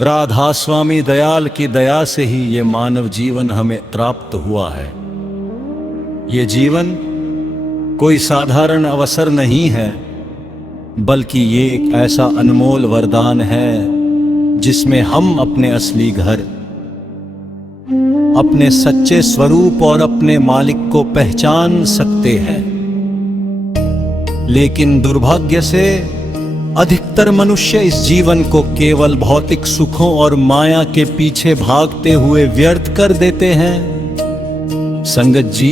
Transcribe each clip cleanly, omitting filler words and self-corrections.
राधा स्वामी दयाल की दया से ही ये मानव जीवन हमें प्राप्त हुआ है। ये जीवन कोई साधारण अवसर नहीं है, बल्कि ये एक ऐसा अनमोल वरदान है जिसमें हम अपने असली घर, अपने सच्चे स्वरूप और अपने मालिक को पहचान सकते हैं। लेकिन दुर्भाग्य से अधिकतर मनुष्य इस जीवन को केवल भौतिक सुखों और माया के पीछे भागते हुए व्यर्थ कर देते हैं। संगत जी,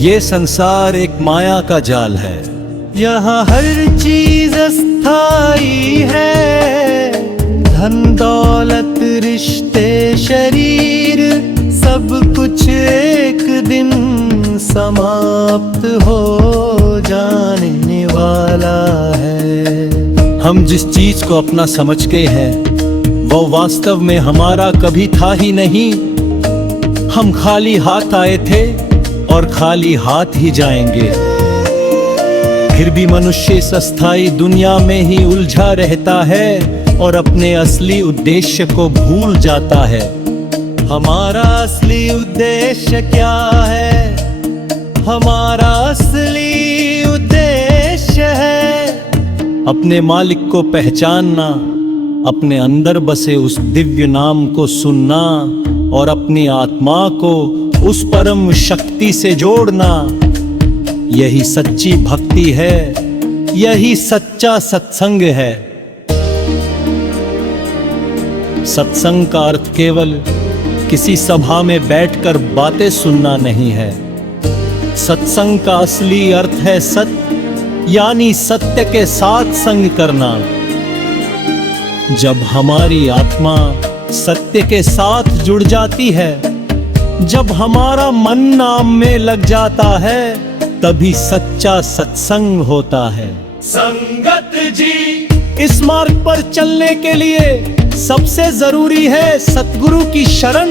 ये संसार एक माया का जाल है। यहाँ हर चीज अस्थाई है, धन दौलत रिश्ते शरीर सब कुछ एक दिन समाप्त हो जाने वाला है। हम जिस चीज को अपना समझ गए हैं वो वास्तव में हमारा कभी था ही नहीं। हम खाली हाथ आए थे और खाली हाथ ही जाएंगे। फिर भी मनुष्य इस अस्थाई दुनिया में ही उलझा रहता है और अपने असली उद्देश्य को भूल जाता है। हमारा असली उद्देश्य क्या है? हमारा असली उद्देश्य है अपने मालिक को पहचानना, अपने अंदर बसे उस दिव्य नाम को सुनना और अपनी आत्मा को उस परम शक्ति से जोड़ना। यही सच्ची भक्ति है, यही सच्चा सत्संग है। सत्संग का अर्थ केवल किसी सभा में बैठकर बातें सुनना नहीं है। सत्संग का असली अर्थ है सत्य, यानी सत्य के साथ संग करना। जब हमारी आत्मा सत्य के साथ जुड़ जाती है, जब हमारा मन नाम में लग जाता है, तभी सच्चा सत्संग होता है। संगत जी, इस मार्ग पर चलने के लिए सबसे जरूरी है सतगुरु की शरण।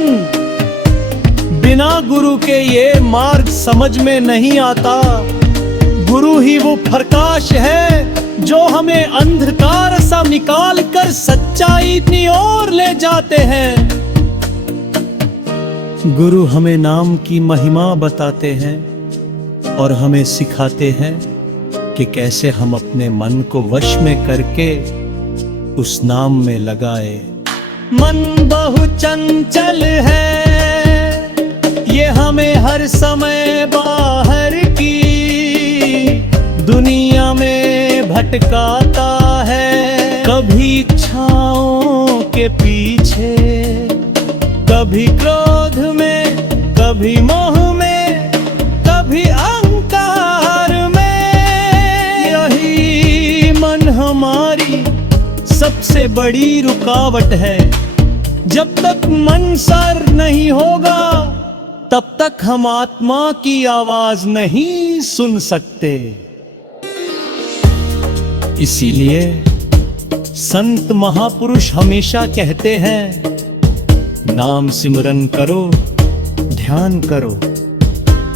बिना गुरु के ये मार्ग समझ में नहीं आता। गुरु ही वो प्रकाश है जो हमें अंधकार सा निकाल कर सच्चाई की ओर ले जाते हैं। गुरु हमें नाम की महिमा बताते हैं और हमें सिखाते हैं कि कैसे हम अपने मन को वश में करके उस नाम में लगाए। मन बहु चंचल है, ये हमें हर समय बाहर की दुनिया में भटकाता है। कभी इच्छाओं के पीछे, कभी क्रोध में, कभी मोह में, कभी अहंकार में। यही मन हमारी सबसे बड़ी रुकावट है। जब तक मन सर नहीं होगा, तब तक हम आत्मा की आवाज नहीं सुन सकते। इसीलिए संत महापुरुष हमेशा कहते हैं, नाम सिमरन करो, ध्यान करो।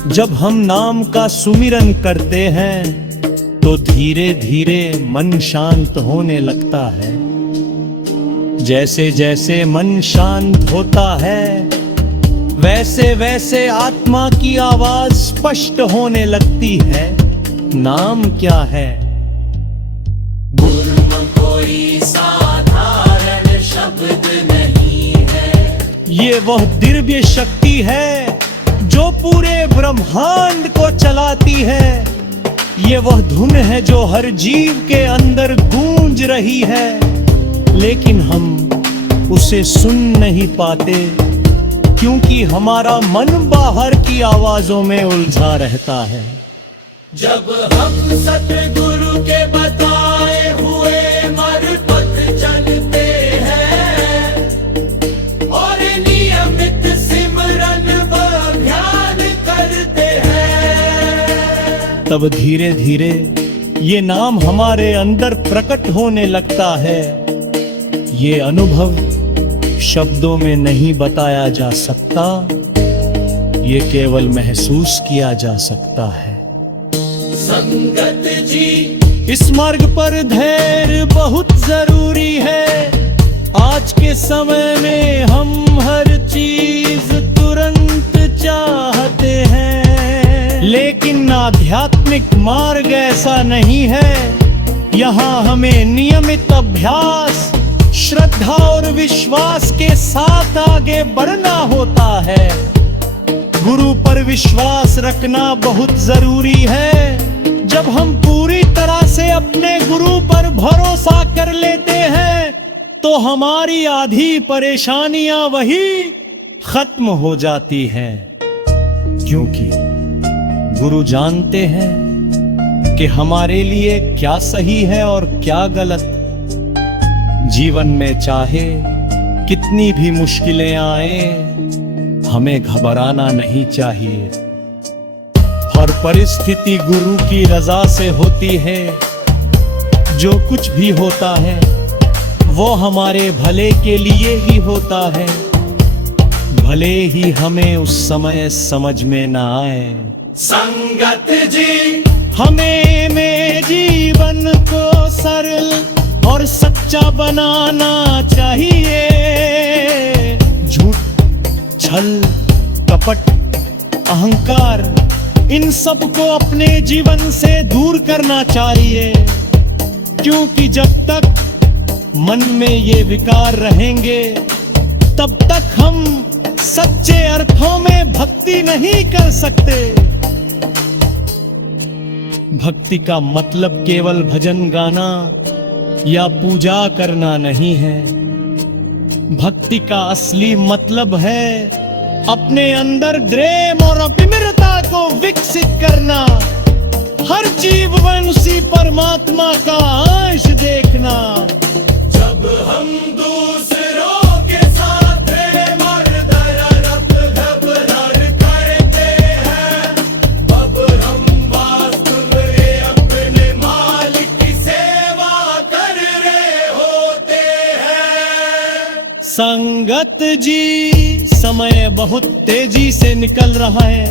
जब हम नाम का सुमिरन करते हैं तो धीरे धीरे मन शांत होने लगता है। जैसे जैसे मन शांत होता है, वैसे वैसे आत्मा की आवाज स्पष्ट होने लगती है। नाम क्या है? कोई साधारण शब्द नहीं है। ये वह दिव्य शक्ति है जो पूरे ब्रह्मांड को चलाती है। ये वह धुन है जो हर जीव के अंदर गूंज रही है, लेकिन हम उसे सुन नहीं पाते क्योंकि हमारा मन बाहर की आवाजों में उलझा रहता है। जब हम सतगुरु के बताए हुए मार्ग पर चलते हैं और नियमित सिमरन व ध्यान करते हैं, तब धीरे धीरे ये नाम हमारे अंदर प्रकट होने लगता है। ये अनुभव शब्दों में नहीं बताया जा सकता, ये केवल महसूस किया जा सकता है। संगत जी, इस मार्ग पर धैर्य बहुत जरूरी है। आज के समय में हम हर चीज तुरंत चाहते हैं, लेकिन आध्यात्मिक मार्ग ऐसा नहीं है। यहाँ हमें नियमित अभ्यास, श्रद्धा और विश्वास के साथ आगे बढ़ना होता है। गुरु पर विश्वास रखना बहुत जरूरी है। जब हम पूरी तरह से अपने गुरु पर भरोसा कर लेते हैं तो हमारी आधी परेशानियां वही खत्म हो जाती हैं, क्योंकि गुरु जानते हैं कि हमारे लिए क्या सही है और क्या गलत। जीवन में चाहे कितनी भी मुश्किलें आए, हमें घबराना नहीं चाहिए। हर परिस्थिति गुरु की रजा से होती है। जो कुछ भी होता है वो हमारे भले के लिए ही होता है, भले ही हमें उस समय समझ में ना आए। संगत जी हमें में जीवन को सरल और सच्चा बनाना चाहिए। झूठ, छल, कपट, अहंकार, इन सब को अपने जीवन से दूर करना चाहिए, क्योंकि जब तक मन में ये विकार रहेंगे तब तक हम सच्चे अर्थों में भक्ति नहीं कर सकते। भक्ति का मतलब केवल भजन गाना या पूजा करना नहीं है। भक्ति का असली मतलब है अपने अंदर प्रेम और अभिमरता को विकसित करना। हर जीव में उसी परमात्मा का अंश देखना। जब हम दूसरों के साथ प्रेम और दरद व्यवहार करते हैं, तब हम वास्तव में अपने मालिक की सेवा कर रहे होते हैं। संगत जी, समय बहुत तेजी से निकल रहा है।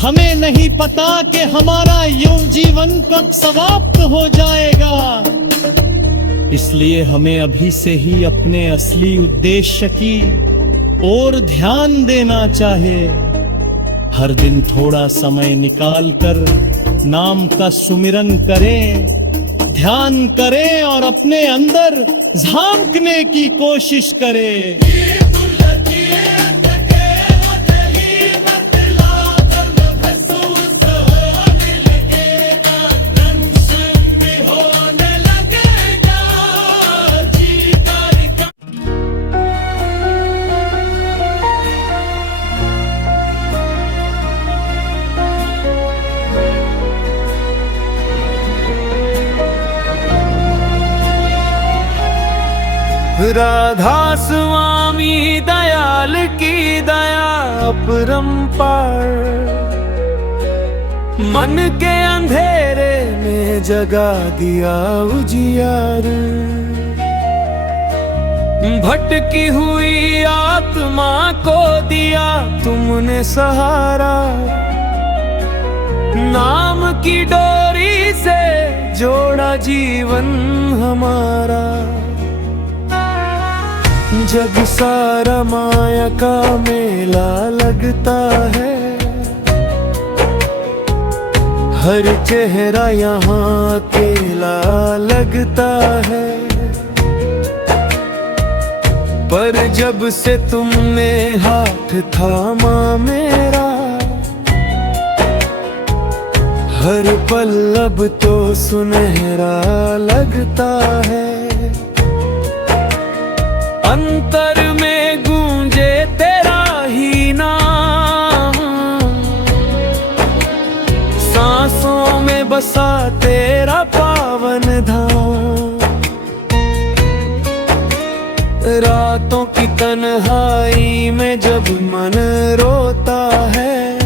हमें नहीं पता कि हमारा यूं जीवन कब समाप्त हो जाएगा। इसलिए हमें अभी से ही अपने असली उद्देश्य की ओर ध्यान देना चाहिए। हर दिन थोड़ा समय निकालकर नाम का सुमिरन करें, ध्यान करें और अपने अंदर झांकने की कोशिश करें। राधा स्वामी दयाल की दया अपरंपार, मन के अंधेरे में जगा दिया उजियार। भटकी हुई आत्मा को दिया तुमने सहारा, नाम की डोरी से जोड़ा जीवन हमारा। जब सारा माया का मेला लगता है, हर चेहरा यहाँ अकेला लगता है। पर जब से तुमने हाथ थामा मेरा, हर पल अब तो सुनहरा लगता है। अंतर में गूंजे तेरा ही नाम, सांसों में बसा तेरा पावन धाम। रातों की तन्हाई में जब मन रोता है,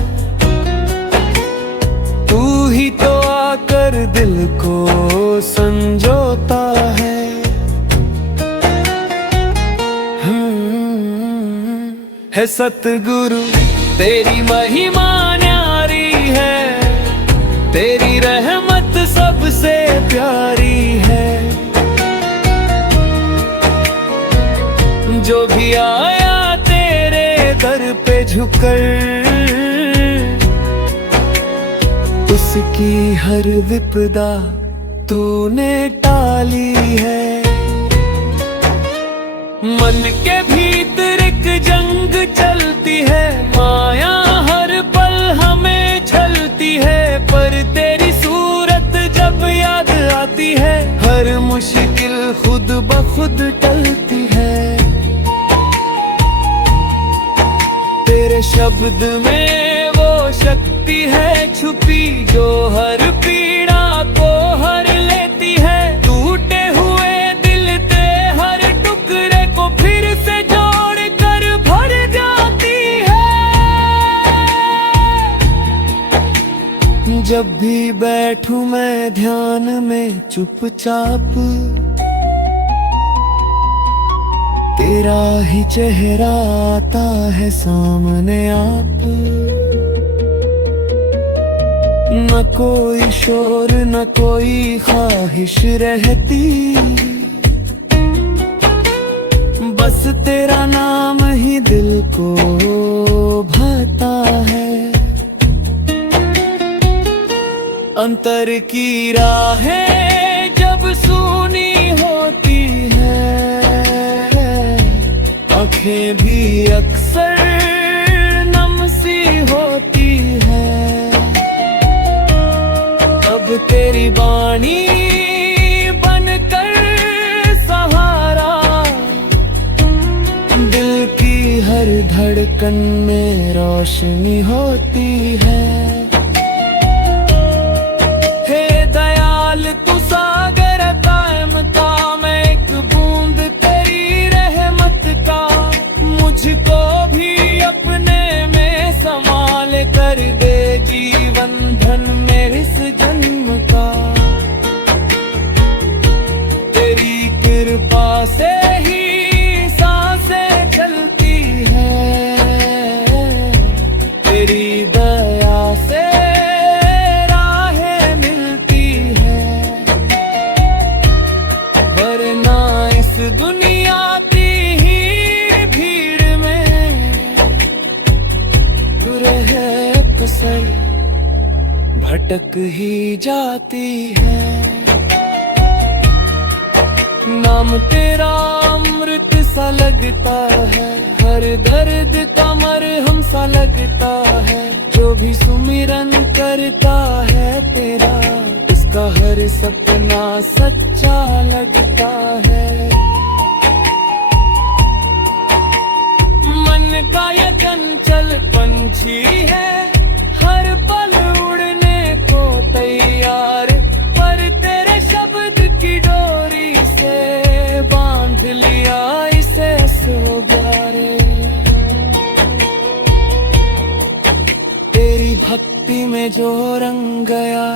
तू ही तो आकर दिल को संजोता है। है सतगुरु तेरी महिमा न्यारी है, तेरी रहमत सबसे प्यारी है। जो भी आया तेरे दर पे झुककर, उसकी हर विपदा तूने टाली है। मन के भीतर एक जंग चलती है, माया हर पल हमें छलती है, पर तेरी सूरत जब याद आती है, हर मुश्किल खुद ब खुद टलती है। तेरे शब्द में वो शक्ति है छुपी, जो हर पीड़ा को हर लेती है। टूटे हुए दिल के हर टुकड़े को फिर से जोड़ कर भर जाती है। जब भी बैठूं मैं ध्यान में चुपचाप, तेरा ही चेहरा आता है सामने आप। न कोई शोर न कोई ख्वाहिश रहती, बस तेरा नाम ही दिल को भाता है। अंतर की राहें जब सूनी होती है, आँखें भी अक्सर नम सी होती है। अब तेरी वाणी बनकर सहारा, दिल की हर धड़कन में रोशनी होती है। हे दयाल तू सागर कायम का, मैं एक बूंद तेरी रहमत का। मुझको भी अपने में संभाल कर दे, जीवन धन मेरे इस जन्म का। तेरी कृपा से ही सांसें चलती है, तेरी दया से राहें मिलती है। वरना इस दुनिया की ही भीड़ में तू रहे कसर भटक ही जाती है। नाम तेरा अमृत सा लगता है, हर दर्द का मरहम सा लगता है। जो भी सुमिरन करता है तेरा, उसका हर सपना सच्चा लगता है। मन का ये चंचल पंछी है, हर पल उड़ने को तैयार, पर तेरे शब्द की डोरी से बांध लिया इसे सो प्यारे। तेरी भक्ति में जो रंग गया,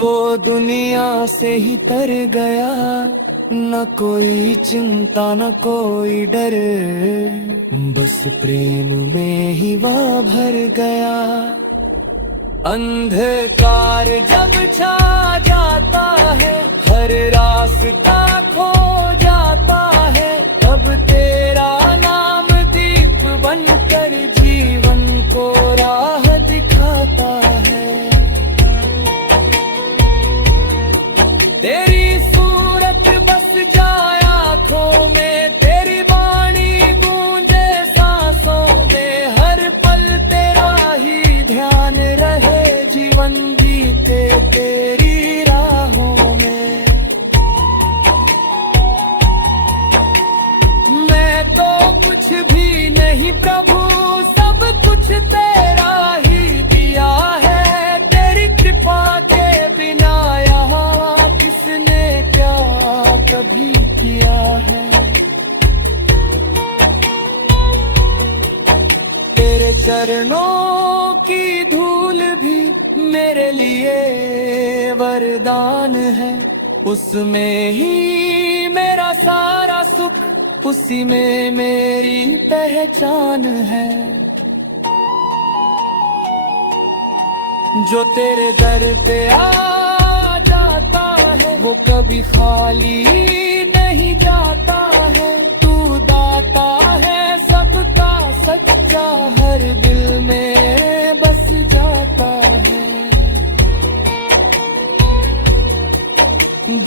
वो दुनिया से ही तर गया। न कोई चिंता न कोई डर, बस प्रेम में ही वह भर गया। अंधकार जब छा जाता है, हर रास्ता खो जाता है, तब तेरा नाम दीप बनकर जीवन को राह दिखाता है। तेरी सूरत बस जाए आँखों में, तेरी वाणी गूंजे सांसों में, हर पल तेरा ही ध्यान रहे, जीवन बीते तेरी राहों में। मैं तो कुछ भी नहीं प्रभु, सब कुछ तेरा ही दिया है। तेरी कृपा के बिना यहाँ किसने क्या कभी किया है। तेरे चरणों की धूल भी मेरे लिए वरदान है, उसमें ही मेरा सारा सुख, उसी में मेरी पहचान है। जो तेरे दर पे आ जाता है, वो कभी खाली नहीं जाता है। तू दाता तेरा हर दिल में बस जाता है।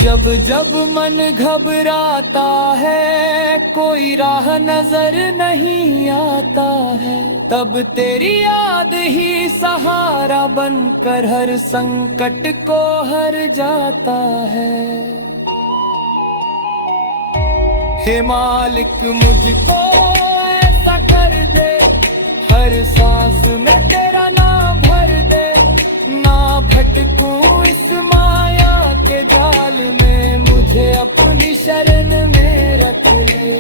जब जब मन घबराता है, कोई राह नजर नहीं आता है, तब तेरी याद ही सहारा बनकर हर संकट को हर जाता है। हे मालिक मुझको ऐसा कर दे, हर सांस में तेरा नाम भर दे, ना भटकूं इस माया के जाल में, मुझे अपनी शरण में रख ले।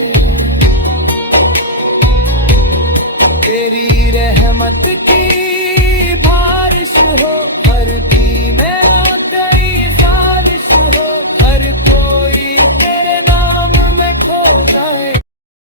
तेरी रहमत की बारिश हो हर की में